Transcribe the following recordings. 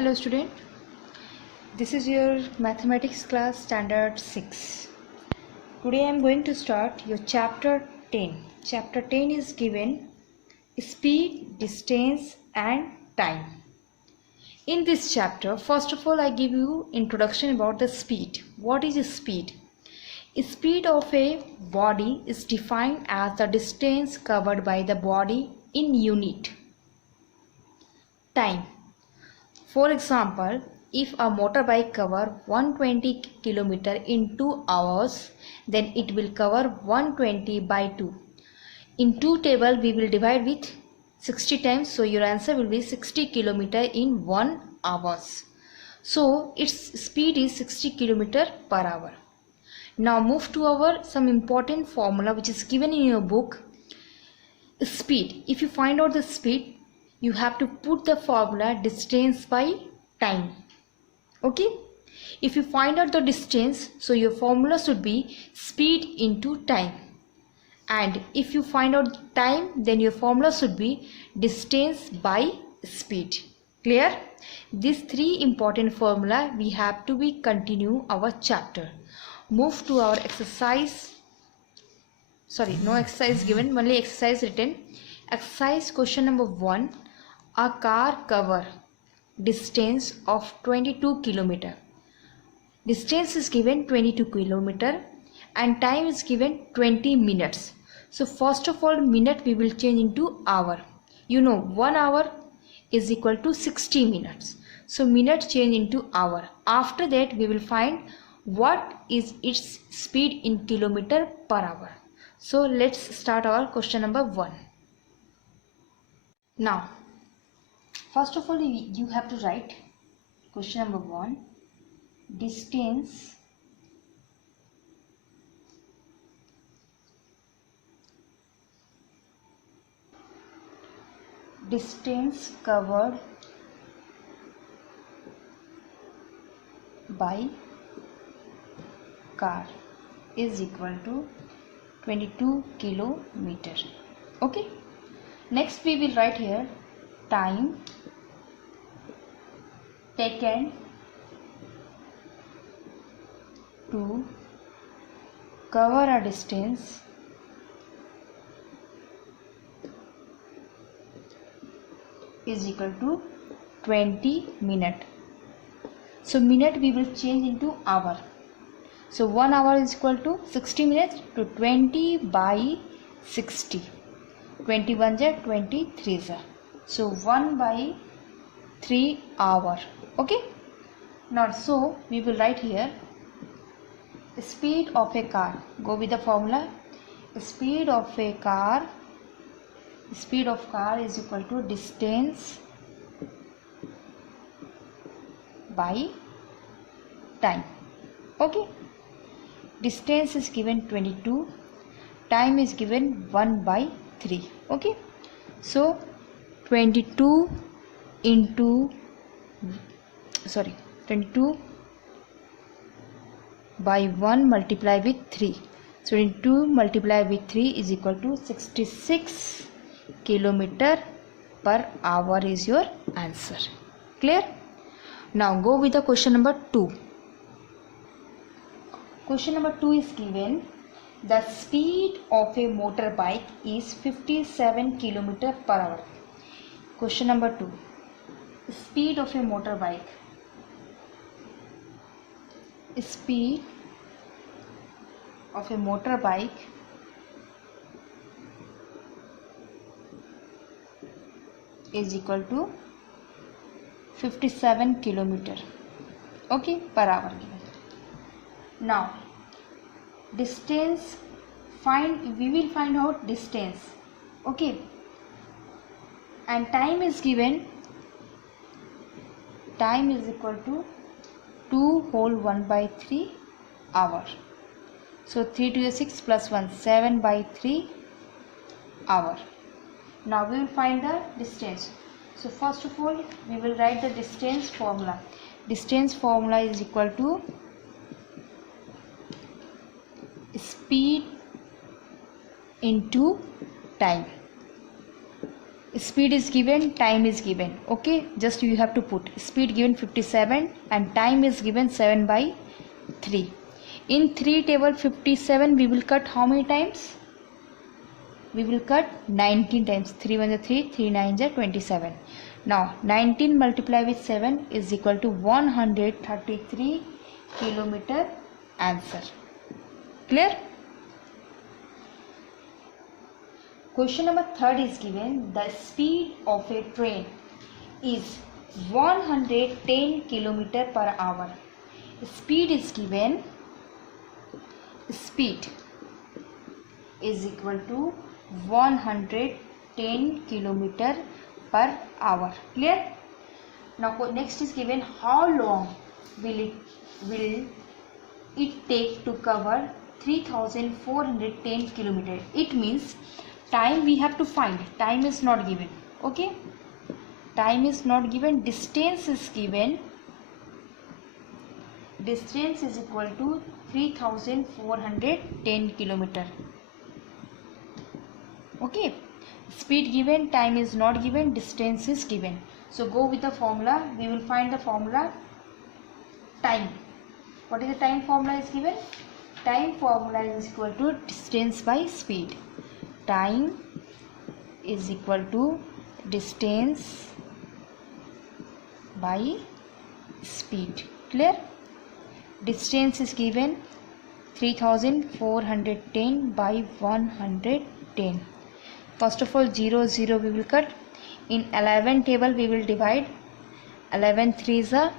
Hello student, this is your mathematics class standard 6. Today I am going to start your chapter 10. Chapter 10 is given speed, distance and time. In this chapter, first of all I give you introduction about the speed. What is speed? Speed of a body is defined as the distance covered by the body in unit time. For example, if a motorbike cover 120 km in 2 hours, then it will cover 120 by 2. In 2 table we will divide with 60 times, so your answer will be 60 km in 1 hours. So its speed is 60 km per hour. Now move to our some important formula which is given in your book. Speed. If you find out the speed, you have to put the formula distance by time. Okay, if you find out the distance, so your formula should be speed into time, and if you find out time, then your formula should be distance by speed. Clear? These three important formula we have to be continue our chapter. Move to our exercise. Sorry, no exercise given, only exercise written. Exercise question number 1. A car cover distance of 22 km. Distance is given 22 km and time is given 20 minutes. So first of all, minute we will change into hour. You know 1 hour is equal to 60 minutes. So minute change into hour. After that we will find what is its speed in kilometer per hour. So let's start our question number 1. Now first of all, you have to write question number 1. Distance covered by car is equal to 22 kilometer. Okay. Next we will write here time taken to cover a distance is equal to 20 minutes. So minute we will change into hour. So 1 hour is equal to 60 minutes to 20 by 60. 21 is 23 is. So 1 by 3 hour. Okay. Now so we will write here speed of a car. Go with the formula. Speed of a car. Speed of car is equal to distance by time. Okay. Distance is given 22. Time is given 1 by 3. Okay. So 22 by 1 multiply with 3. So 22 multiply with 3 is equal to 66 kilometer per hour is your answer. Clear? Now go with the question number 2. Question number 2 is given. The speed of a motorbike is 57 km per hour. Question number 2. Speed of a motorbike. Speed of a motorbike is equal to 57 km. Okay, per hour. Now distance, we will find out distance. Okay, and time is given. Time is equal to 2 whole 1 by 3 hour. So 3 to the 6 plus 1, 7 by 3 hour. Now we will find the distance. So first of all we will write the distance formula. Distance formula is equal to speed into time. speed is given, time is given. Okay, just you have to put speed given 57 and time is given 7/3. In 3 table 57 we will cut how many times? We will cut 19 times. 3 1 is 3, 3 9 is 27. Now 19 multiplied with 7 is equal to 133 kilometer. Answer. Clear? Question number 3 is given. The speed of a train is 110 kilometer per hour. Speed is given. Speed is equal to 110 kilometer per hour. Clear? Now next is given. How long will it take to cover 3410 kilometer? It means time we have to find. Time is not given. Okay, time is not given. Distance is given. Distance is equal to 3410 kilometer. Okay, speed given, time is not given, distance is given. So go with the formula. We will find the formula. Time. What is the time formula is given? Time formula is equal to distance by speed. Time is equal to distance by speed. Clear? Distance is given 3410 by 110. First of all 0 0 we will cut. In 11 table we will divide. 11 3s are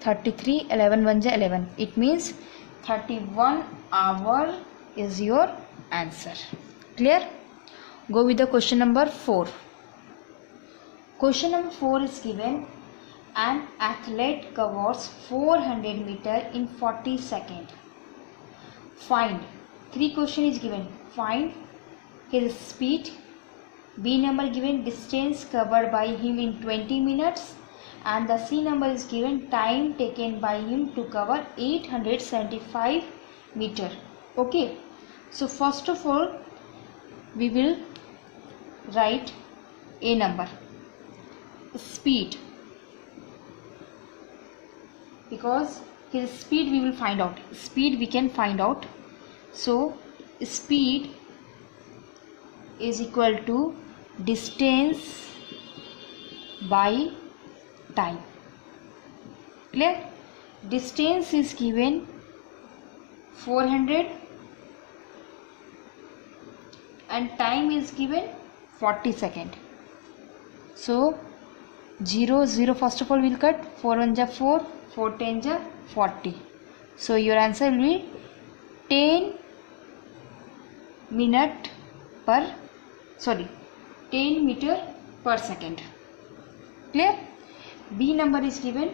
33, 11 1s are 11. It means 31 hour is your answer. Clear? Go with the question number 4. Question number 4 is given. An athlete covers 400 meter in 40 seconds. Find. 3 question is given. Find his speed. B number given, distance covered by him in 20 minutes. And the C number is given, time taken by him to cover 875 meter. Okay. So first of all we will write A number. Speed. Because his speed we will find out. Speed we can find out. So speed is equal to distance by time. Clear? Distance is given 400 and time is given 40 seconds. So 0 0 first of all we will cut. 4 1 is 4, 4 10 is 40. So your answer will be 10 meter per second. Clear? B number is given.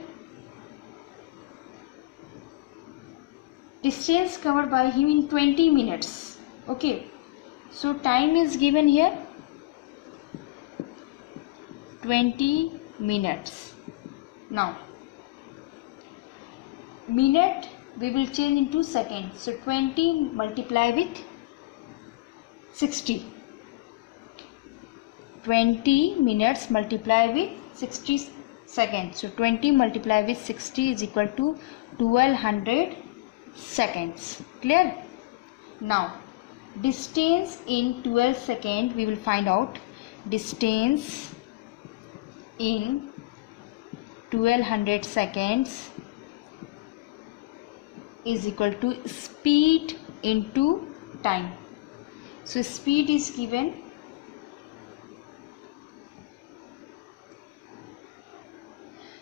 Distance covered by him in 20 minutes. Okay. So time is given here 20 minutes. Now minute we will change into seconds. So 20 multiply with 60. 20 minutes multiply with 60 seconds. So 20 multiply with 60 is equal to 1200 seconds. Clear? Now distance in 12 seconds we will find out. Distance in 1200 seconds is equal to speed into time. So speed is given.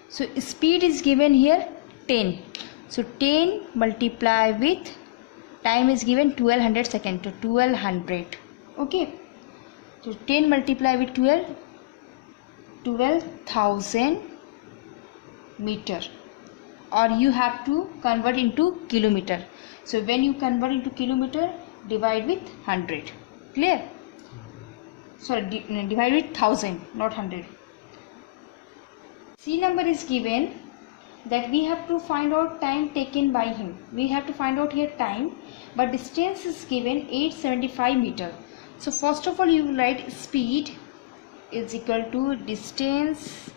So speed is given here 10. So 10 multiply with time is given 1200 seconds. So 1200. Okay. So 10 multiply with 12. 12,000 meter. Or you have to convert into kilometer. So when you convert into kilometer, divide with 100. Clear? Sorry, divide with 1000, not 100. C number is given that we have to find out time taken by him. We have to find out here time, but distance is given 875 meter. So first of all you will write speed is equal to distance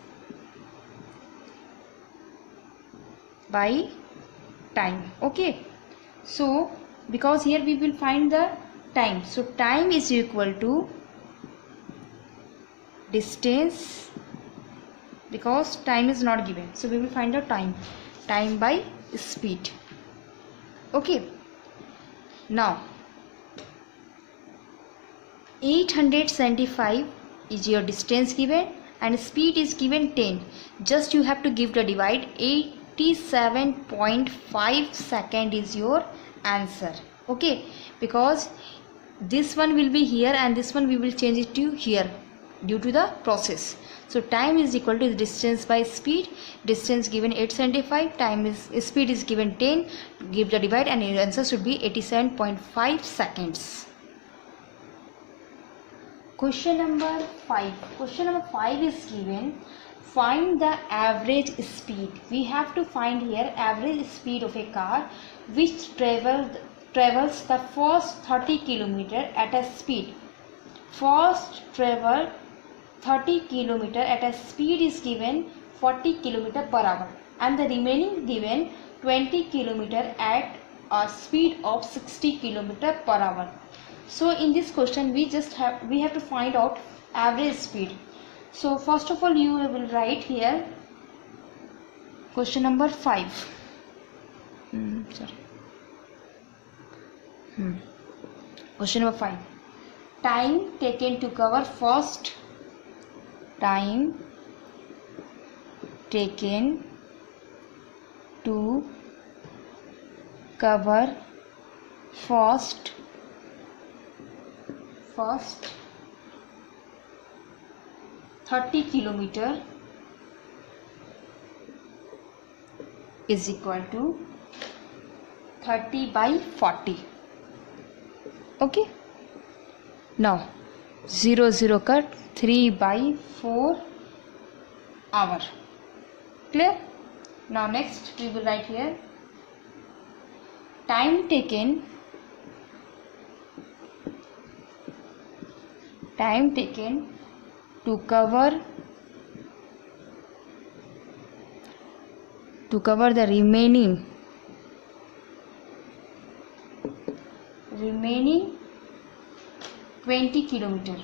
by time. Okay, so because here we will find the time, so time is equal to distance, because time is not given, so we will find the time by speed. Okay, now 875 is your distance given and speed is given 10. Just you have to give the divide. 87.5 second is your answer. Okay, because this one will be here and this one we will change it to here due to the process. So time is equal to distance by speed. Distance given 875, time is speed is given 10. Give the divide and your answer should be 87.5 seconds. Question number 5. Question number 5 is given. Find the average speed. We have to find here average speed of a car which travels the first 30 km at a speed. First travel 30 km at a speed is given 40 km per hour and the remaining given 20 km at a speed of 60 km per hour. So in this question we have to find out average speed. So first of all you will write here question number 5. Question number 5. Time taken to cover first. Time taken to cover first 30 km is equal to 30 by 40. Okay, now 0 0 cut, 3 by 4 hour. Clear? Now next we will write here time taken to cover the remaining 20 km.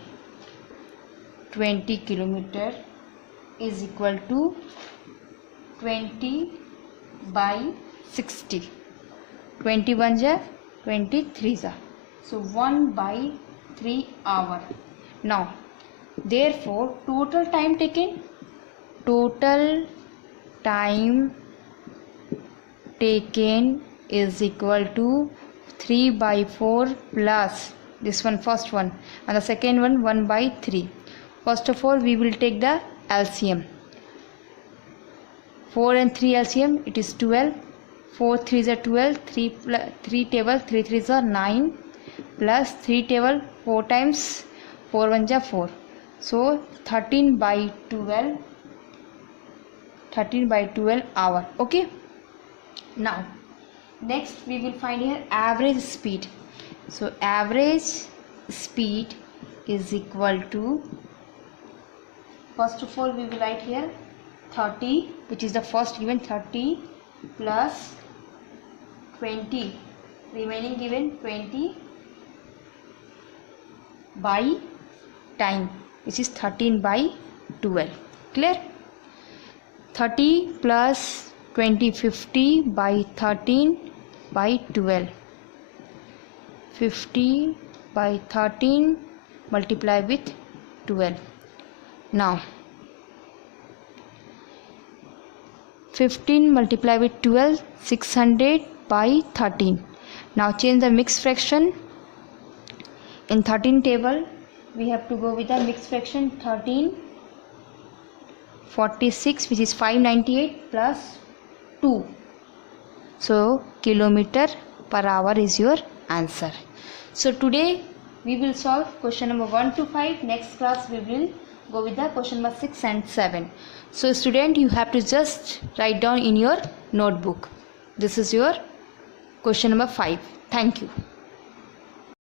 20 km is equal to 20 by 60. 21 ja 23 ja, so 1 by 3 hour. Now therefore total time taken is equal to 3 by 4 plus this one, first one, and the second one 1 by 3. First of all we will take the LCM. 4 and 3 LCM, it is 12. 4 3s are 12, 3 table 3 3s are 9 plus 3 table 4 times 4 1s are 4, so 13 by 12 hour. Okay, now next we will find here average speed. So average speed is equal to, first of all we will write here 30, which is the first given, 30 plus 20, remaining given 20 by time, which is 13 by 12. Clear? 30 plus 20, 50 by 13 by 12. 50 by 13 multiply with 12. Now 15 multiply with 12, 600 by 13. Now change the mixed fraction. In 13 table we have to go with the mixed fraction. 13 46, which is 598 plus 2, so kilometer per hour is your answer. So today we will solve question number 1 to 5. Next class we will go with the question number 6 and 7. So student, you have to just write down in your notebook. This is your question number 5. Thank you.